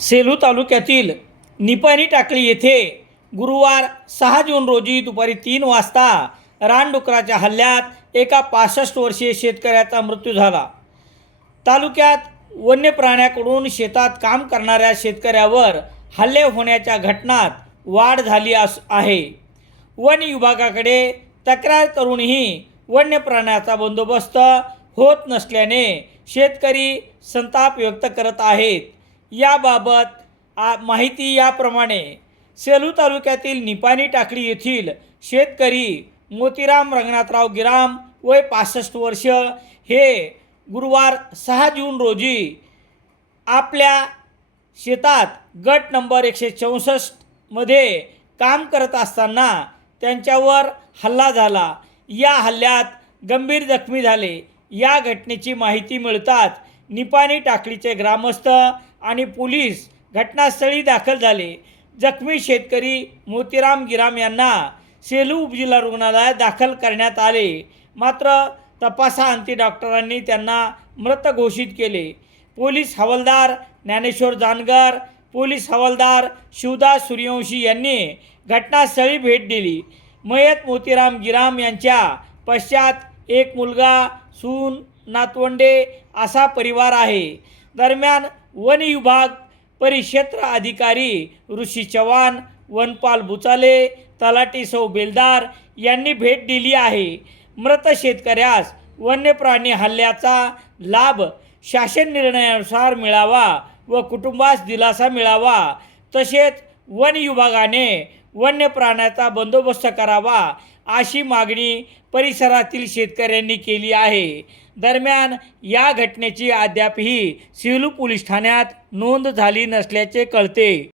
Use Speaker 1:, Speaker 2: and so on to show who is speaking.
Speaker 1: सेलू तालुक्यातील निपाणी टाकळी येथे गुरुवार सहा जून रोजी दुपारी तीन वाजता रानडुकराच्या हल्ल्यात एका पासष्ट वर्षीय शेतकऱ्याचा मृत्यू झाला. तालुक्यात वन्य प्राण्याकडून शेतात काम करणाऱ्या शेतकऱ्यावर हल्ले होण्याच्या घटनात वाढ झाली अस आहे. वन विभागाकडे तक्रार करूनही वन्य प्राण्याचा बंदोबस्त होत नसल्याने शेतकरी संताप व्यक्त करत आहेत. याबाबत आ माहिती याप्रमाणे सेलू तालुक्यातील निपाणी टाकळी येथील शेतकरी मोतीराम रंगनाथराव गिराम वय पासष्ट वर्ष हे गुरुवार सहा जून रोजी आपल्या शेतात गट नंबर एकशे चौसष्टमध्ये काम करत असताना त्यांच्यावर हल्ला झाला. या हल्ल्यात गंभीर जखमी झाले. या घटनेची माहिती मिळताच निपाणी टाकळीचे ग्रामस्थ आणि पोलीस घटनास्थळी दाखल झाले. जखमी शेतकरी मोतीराम गिराम यांना सेलू उपजिल्हा रुग्णालयात दाखल करण्यात आले. मात्र तपासाअंती डॉक्टरांनी त्यांना मृत घोषित केले. पोलीस हवालदार ज्ञानेश्वर जानगर पोलीस हवालदार शिवदास सूर्यवंशी यांनी घटनास्थळी भेट दिली. मयत मोतीराम गिराम यांच्या पश्चात एक मुलगा सून नातवंडे असा परिवार आहे. दरम्यान वन विभाग परिक्षेत्र अधिकारी ऋषी चव्हाण वनपाल बुचाले तलाटी सौ बेलदार यांनी भेट दिली आहे. मृत शेतकऱ्यास वन्य प्राणी हल्ल्याचा लाभ शासन निर्णयानुसार मिळावा व कुटुंबास दिलासा मिळावा. तसेच वन विभागाने वन्य प्राण्याचा बंदोबस्त करावा अशी मागणी परिसरातील शेतकऱ्यांनी केली आहे. दरम्यान या घटनेची अद्यापही सिलू पोलीस ठाण्यात नोंद झाली नसल्याचे कळते.